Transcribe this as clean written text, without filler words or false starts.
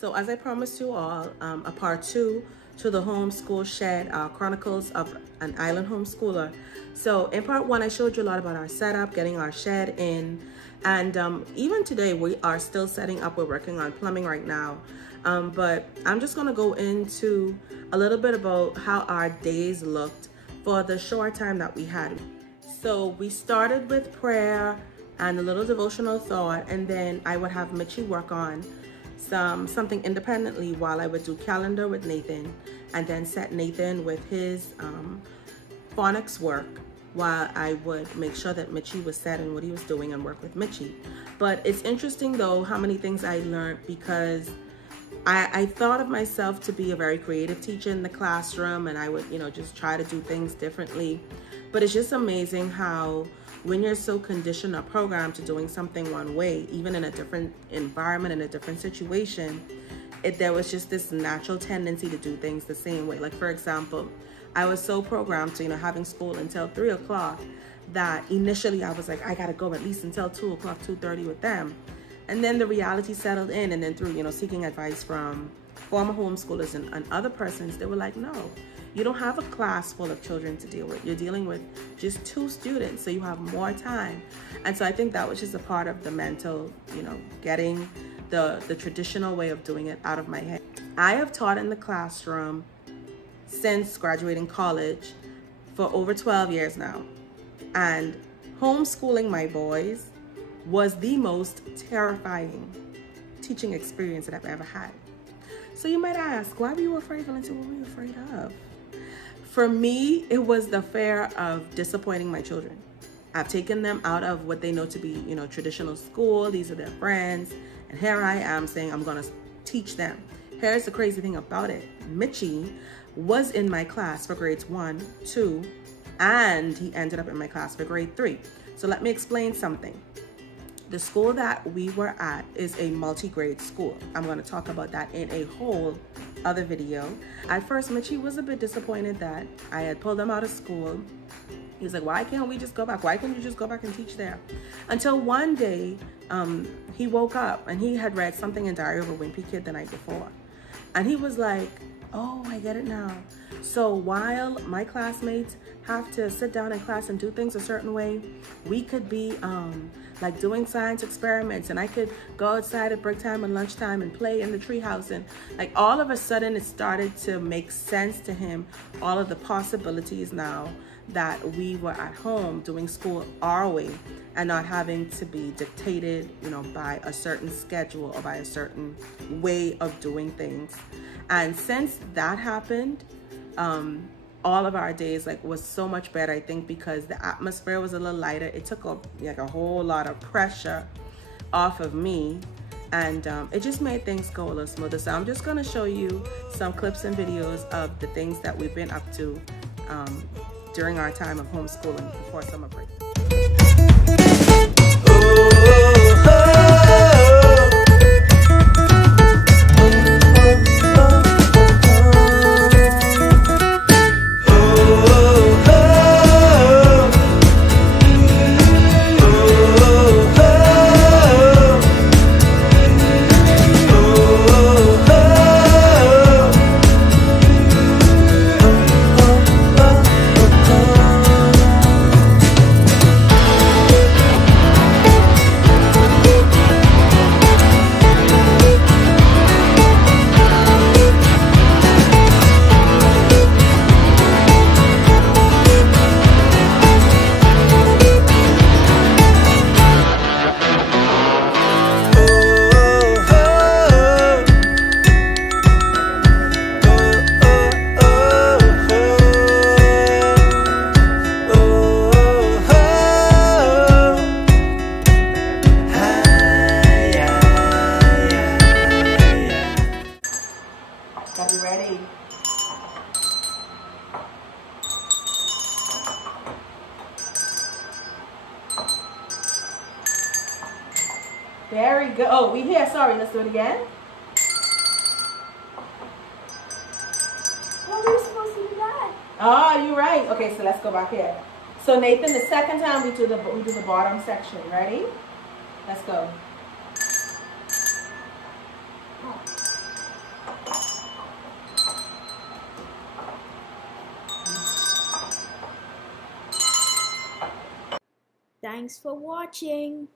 So as I promised you all, a part 2 to the Homeschool Shed, Chronicles of an Island Homeschooler. So in part 1, I showed you a lot about our setup, getting our shed in, and even today we are still setting up. We're working on plumbing right now, but I'm just gonna go into a little bit about how our days looked for the short time that we had. So we started with prayer and a little devotional thought, and then I would have Mitchie work on something independently while I would do calendar with Nathan, and then set Nathan with his phonics work while I would make sure that Mitchie was set in what he was doing and work with Mitchie. But it's interesting though how many things I learned, because I thought of myself to be a very creative teacher in the classroom, and I would, just try to do things differently. But it's just amazing how when you're so conditioned or programmed to doing something one way, even in a different environment, in a different situation, there was just this natural tendency to do things the same way. Like, for example, I was so programmed to, having school until 3 o'clock that initially I was like, I gotta go at least until 2 o'clock, 2:30 with them. And then the reality settled in, and then through, seeking advice from former homeschoolers and other persons, they were like, no, you don't have a class full of children to deal with. You're dealing with just 2 students, so you have more time. And so I think that was just a part of the mental, getting the traditional way of doing it out of my head. I have taught in the classroom since graduating college for over 12 years now. And homeschooling my boys was the most terrifying teaching experience that I've ever had. So you might ask, why were you afraid, Valencia? What were you afraid of? For me, it was the fear of disappointing my children. I've taken them out of what they know to be, traditional school. These are their friends. And here I am saying I'm gonna teach them. Here's the crazy thing about it. Mitchie was in my class for grades 1, 2, and he ended up in my class for grade 3. So let me explain something. The school that we were at is a multi-grade school. I'm going to talk about that in a whole other video. At first, Mitchie was a bit disappointed that I had pulled him out of school. He was like, why can't we just go back? Why can't you just go back and teach there? Until one day, he woke up and he had read something in Diary of a Wimpy Kid the night before. And he was like, oh, I get it now. So while my classmates have to sit down in class and do things a certain way, we could be like doing science experiments, and I could go outside at break time and lunchtime and play in the treehouse. And like all of a sudden it started to make sense to him, all of the possibilities now that we were at home doing school our way and not having to be dictated, by a certain schedule or by a certain way of doing things. And since that happened, all of our days was so much better, I think, because the atmosphere was a little lighter. It took a whole lot of pressure off of me, and it just made things go a little smoother. So I'm just gonna show you some clips and videos of the things that we've been up to during our time of homeschooling before summer break. Very good. Oh, we here. Sorry, let's do it again. Well, we were supposed to do that. Oh, you're right. Okay, so let's go back here. So Nathan, the second time we do the bottom section. Ready? Let's go. Thanks for watching.